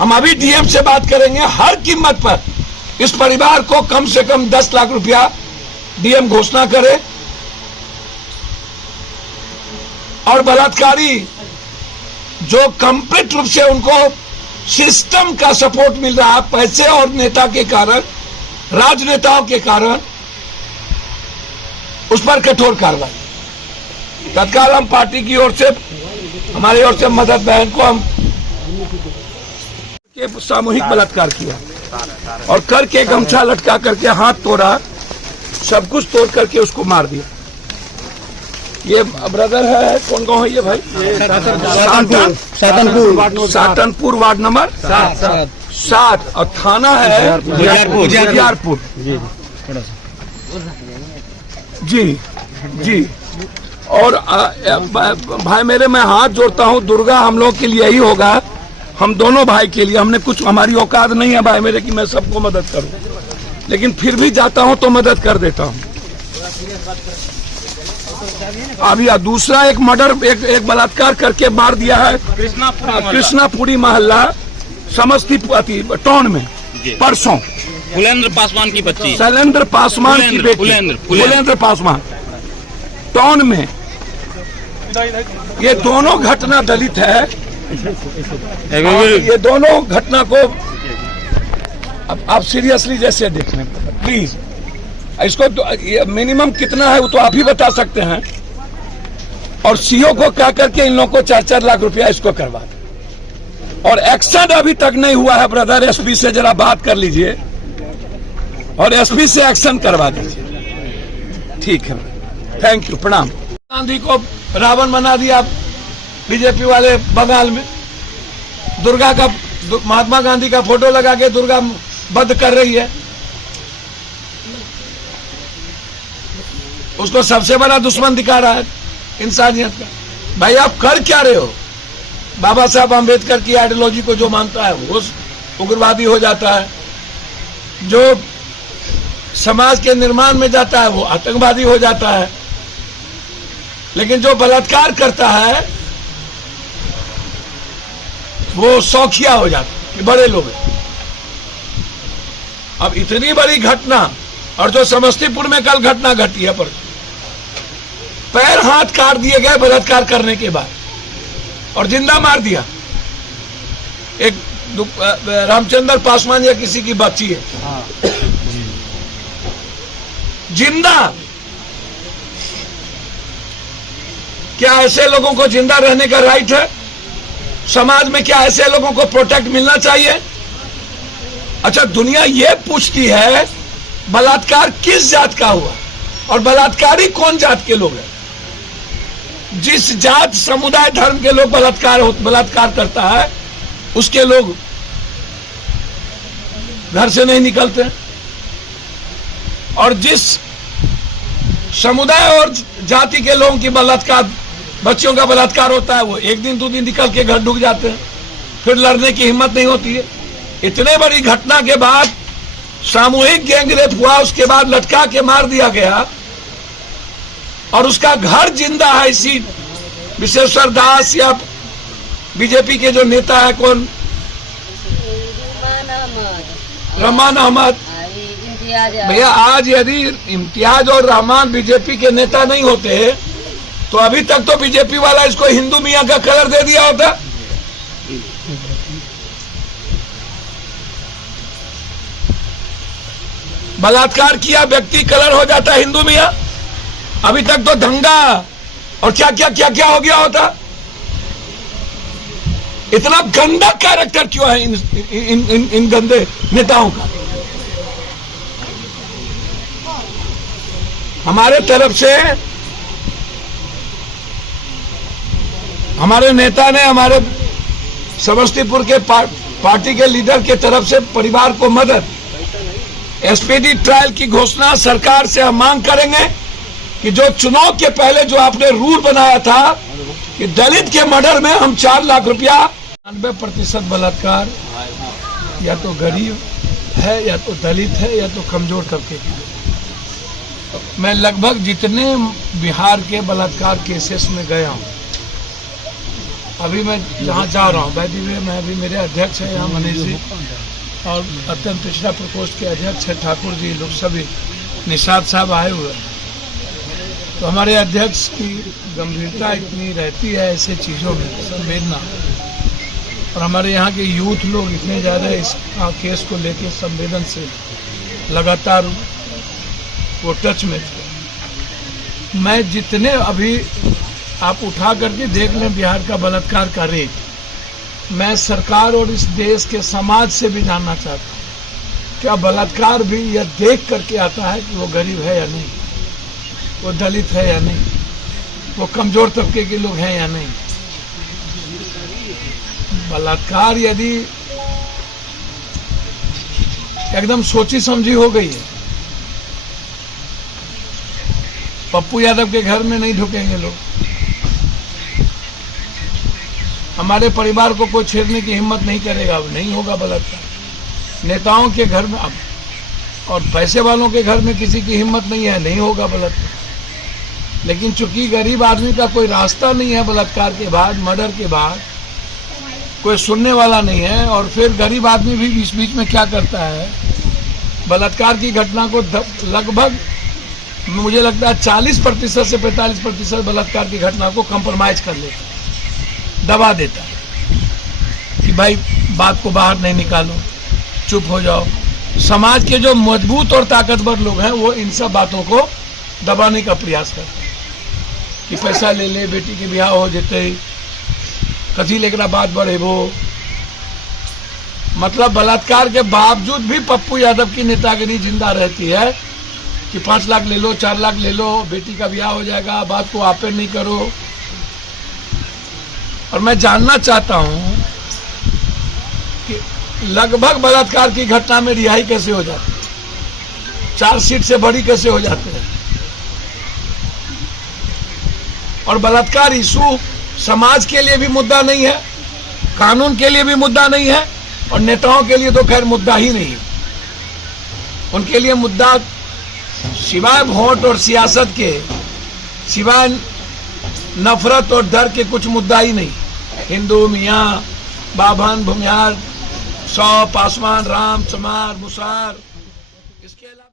हम अभी डीएम से बात करेंगे, हर कीमत पर इस परिवार को कम से कम 10 लाख रुपया डीएम घोषणा करे और बलात्कारी जो कंप्लीट रूप से उनको सिस्टम का सपोर्ट मिल रहा है पैसे और नेता के कारण, राजनेताओं के कारण, उस पर कठोर कार्रवाई। तत्काल हम पार्टी की ओर से, हमारी ओर से मदद बहन को हम सामूहिक बलात्कार किया और करके गमछा लटका करके हाथ तोड़ा, सब कुछ तोड़ करके उसको मार दिया। ये ब्रदर है, कौन गाँव है ये भाई? साटनपुर वार्ड नंबर 7 और थाना है उजियारपुर। जी जी। और भाई मेरे, मैं हाथ जोड़ता हूँ, दुर्गा हम लोग के लिए ही होगा, हम दोनों भाई के लिए। हमने कुछ, हमारी औकात नहीं है भाई मेरे कि मैं सबको मदद करूं, लेकिन फिर भी जाता हूं तो मदद कर देता हूं। अभी दूसरा एक मर्डर, एक बलात्कार करके मार दिया है कृष्णापुरी मोहल्ला समस्तीपुर टाउन में परसों। फुलेंद्र पासवान की बच्ची, शैलेंद्र पासवान की बेटी, फुलेंद्र पासवान टाउन में। ये दोनों घटना दलित है। ये दोनों घटना को अब आप सीरियसली जैसे देखें प्लीज। इसको तो मिनिमम कितना है वो तो आप ही बता सकते हैं। और सीओ को कह करके इन लोगों को 4-4 लाख रुपया इसको करवा दे। और एक्शन अभी तक नहीं हुआ है ब्रदर, एसपी से जरा बात कर लीजिए और एसपी से एक्शन करवा दीजिए। ठीक है, थैंक यू, प्रणाम। गांधी को रावण बना दिया बीजेपी वाले बंगाल में। दुर्गा का, महात्मा गांधी का फोटो लगा के दुर्गा वध कर रही है। उसको सबसे बड़ा दुश्मन दिखा रहा है इंसानियत का। भाई आप कर क्या रहे हो? बाबा साहब अम्बेडकर की आइडियोलॉजी को जो मानता है वो उग्रवादी हो जाता है, जो समाज के निर्माण में जाता है वो आतंकवादी हो जाता है, लेकिन जो बलात्कार करता है वो शौकिया हो जाता है, बड़े लोग। अब इतनी बड़ी घटना, और जो समस्तीपुर में कल घटना घटी है, पर पैर हाथ काट दिए गए बलात्कार करने के बाद और जिंदा मार दिया। एक रामचंद्र पासवान या किसी की बच्ची है, जिंदा। क्या ऐसे लोगों को जिंदा रहने का राइट है? समाज में क्या ऐसे लोगों को प्रोटेक्ट मिलना चाहिए? अच्छा, दुनिया ये पूछती है बलात्कार किस जात का हुआ और बलात्कारी कौन जात के लोग हैं। जिस जात, समुदाय, धर्म के लोग बलात्कार करता है उसके लोग घर से नहीं निकलते, और जिस समुदाय और जाति के लोगों की बलात्कार, बच्चियों का बलात्कार होता है, वो 1 दिन 2 दिन निकल के घर ढुक जाते हैं, फिर लड़ने की हिम्मत नहीं होती है। इतने बड़ी घटना के बाद सामूहिक गैंगरेप हुआ, उसके बाद लटका के मार दिया गया और उसका घर जिंदा है। इसी विशेश्वर दास या बीजेपी के जो नेता है, कौन, रहमान अहमद भैया, आज यदि इम्तियाज और रहमान बीजेपी के नेता नहीं होते तो अभी तक तो बीजेपी वाला इसको हिंदू मियां का कलर दे दिया होता। बलात्कार किया व्यक्ति कलर हो जाता हिंदू मियां। अभी तक तो दंगा और क्या क्या क्या क्या हो गया होता। इतना गंदा कैरेक्टर क्यों है इन गंदे नेताओं का? हमारे तरफ से, हमारे नेता ने, हमारे समस्तीपुर के पार्टी के लीडर के तरफ से परिवार को मदद, एसपीडी ट्रायल की घोषणा सरकार से हम मांग करेंगे कि जो चुनाव के पहले जो आपने रूल बनाया था कि दलित के मर्डर में हम 4 लाख रुपया, 90% बलात्कार या तो गरीब है, या तो दलित है, या तो कमजोर तबके के। मैं लगभग जितने बिहार के बलात्कार केसेस में गया हूं, अभी मैं जहाँ जा रहा हूँ वैदी में, मैं अभी मेरे अध्यक्ष हैं यहाँ मनीष जी, और अत्यंत पिछड़ा प्रकोष्ठ के अध्यक्ष है ठाकुर जी, लोग सभी निषाद साहब आए हुए हैं। तो हमारे अध्यक्ष की गंभीरता इतनी रहती है ऐसे चीज़ों में, संवेदना, और हमारे यहाँ के यूथ लोग इतने ज़्यादा इस केस को लेके संवेदनशील लगातार वो टच में थे। मैं जितने अभी आप उठा करके देख लें बिहार का बलात्कार का रेट, मैं सरकार और इस देश के समाज से भी जानना चाहता हूँ, क्या बलात्कार भी यह देख करके आता है कि वो गरीब है या नहीं, वो दलित है या नहीं, वो कमजोर तबके के लोग हैं या नहीं। बलात्कार यदि एकदम सोची समझी हो गई है, पप्पू यादव के घर में नहीं ढुकेंगे लोग, हमारे परिवार को कोई छेड़ने की हिम्मत नहीं करेगा, अब नहीं होगा बलात्कार। नेताओं के घर में अब और पैसे वालों के घर में किसी की हिम्मत नहीं है, नहीं होगा बलात्कार। लेकिन चूंकि गरीब आदमी का कोई रास्ता नहीं है बलात्कार के बाद, मर्डर के बाद कोई सुनने वाला नहीं है, और फिर गरीब आदमी भी बीच बीच में क्या करता है, बलात्कार की घटना को लगभग मुझे लगता है 40% से 45% बलात्कार की घटना को कंप्रोमाइज कर लेता है, दबा देता है कि भाई बात को बाहर नहीं निकालो, चुप हो जाओ। समाज के जो मजबूत और ताकतवर लोग हैं वो इन सब बातों को दबाने का प्रयास करते हैं कि पैसा ले ले, बेटी के ब्याह हो जाते, कथी लेकर बात बढ़े वो। मतलब बलात्कार के बावजूद भी पप्पू यादव की नेतागिरी जिंदा रहती है कि 5 लाख ले लो, 4 लाख ले लो, बेटी का ब्याह हो जाएगा, बात को आपे नहीं करो। और मैं जानना चाहता हूं कि लगभग बलात्कार की घटना में रिहाई कैसे हो जाती है, चार्जशीट से बड़ी कैसे हो जाते हैं। और बलात्कार इशू समाज के लिए भी मुद्दा नहीं है, कानून के लिए भी मुद्दा नहीं है, और नेताओं के लिए तो खैर मुद्दा ही नहीं है। उनके लिए मुद्दा सिवाय वोट और सियासत के, सिवाय नफरत और डर के कुछ मुद्दा ही नहीं। हिंदू, मियाँ, बाभन, भूमिहार, सौ, पासवान, राम, चमार, मुसार, इसके अलावा